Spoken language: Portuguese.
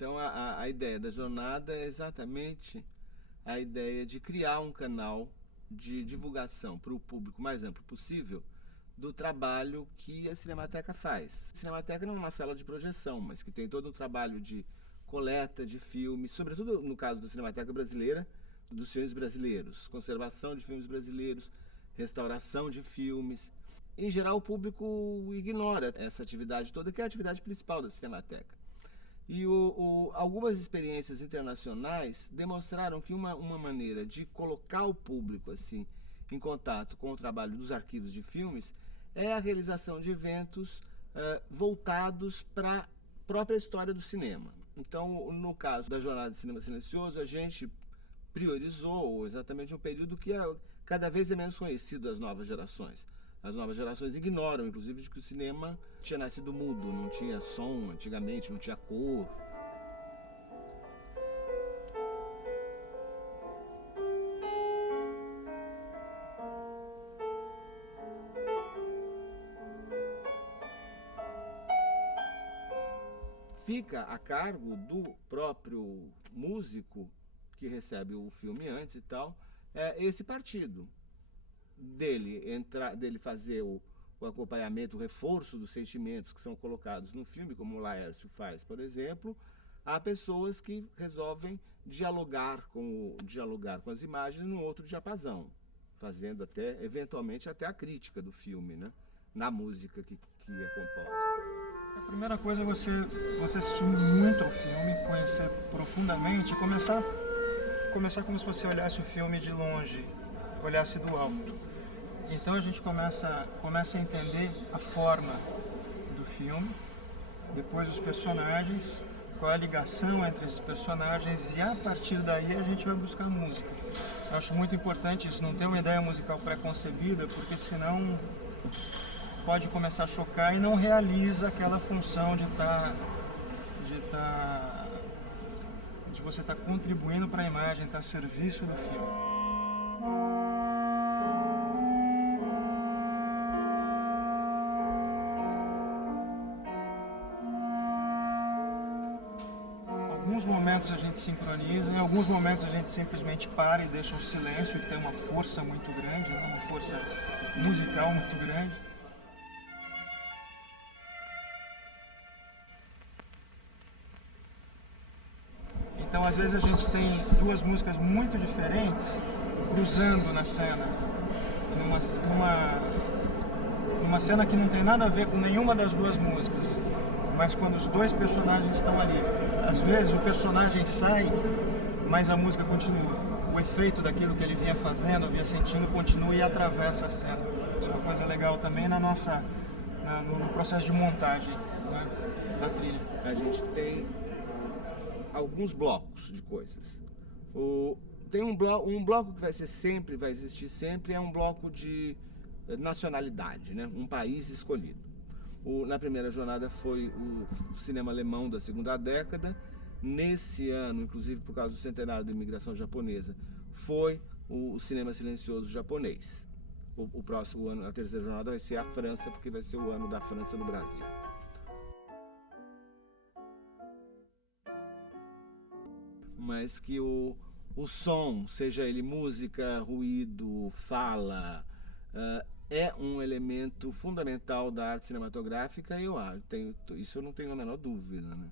Então a ideia da jornada é exatamente a ideia de criar um canal de divulgação para o público mais amplo possível do trabalho que a Cinemateca faz. A Cinemateca não é uma sala de projeção, mas que tem todo um trabalho de coleta de filmes, sobretudo no caso da Cinemateca Brasileira, dos filmes brasileiros, conservação de filmes brasileiros, restauração de filmes. Em geral, o público ignora essa atividade toda, que é a atividade principal da Cinemateca. E algumas experiências internacionais demonstraram que uma maneira de colocar o público assim em contato com o trabalho dos arquivos de filmes é a realização de eventos voltados para a própria história do cinema. Então, no caso da Jornada de Cinema Silencioso, a gente priorizou exatamente um período que cada vez é menos conhecido das novas gerações. As novas gerações ignoram, inclusive, de que o cinema tinha nascido mudo, não tinha som antigamente, não tinha cor. Fica a cargo do próprio músico que recebe o filme antes e tal, esse partido dele fazer o acompanhamento, o reforço dos sentimentos que são colocados no filme, como o Laércio faz, por exemplo. Há pessoas que resolvem dialogar com as imagens num outro diapasão, fazendo até, eventualmente, até a crítica do filme, né? Na música que é composta. A primeira coisa é você assistir muito ao filme, conhecer profundamente, começar como se você olhasse o filme de longe, olhasse do alto. Então a gente começa a entender a forma do filme, depois os personagens, qual é a ligação entre esses personagens, e a partir daí a gente vai buscar música. Eu acho muito importante isso, não ter uma ideia musical pré-concebida, porque senão pode começar a chocar e não realiza aquela função de você estar contribuindo para a imagem, estar a serviço do filme. Em alguns momentos a gente sincroniza, em alguns momentos a gente simplesmente para e deixa um silêncio, que tem uma força muito grande, né? Uma força musical muito grande. Então, às vezes a gente tem duas músicas muito diferentes cruzando na cena, numa cena que não tem nada a ver com nenhuma das duas músicas, mas quando os dois personagens estão ali, às vezes o personagem sai, mas a música continua. O efeito daquilo que ele vinha fazendo, vinha sentindo, continua e atravessa a cena. Isso é uma coisa legal também no processo de montagem, né, da trilha. A gente tem alguns blocos de coisas. Tem um bloco que vai existir sempre, é um bloco de nacionalidade, né? Um país escolhido. Na primeira jornada foi o cinema alemão da segunda década. Nesse ano, inclusive por causa do centenário da imigração japonesa, foi o cinema silencioso japonês. O próximo ano, a terceira jornada, vai ser a França, porque vai ser o ano da França no Brasil. Mas que o som, seja ele música, ruído, fala, é um elemento fundamental da arte cinematográfica, e isso eu não tenho a menor dúvida, né?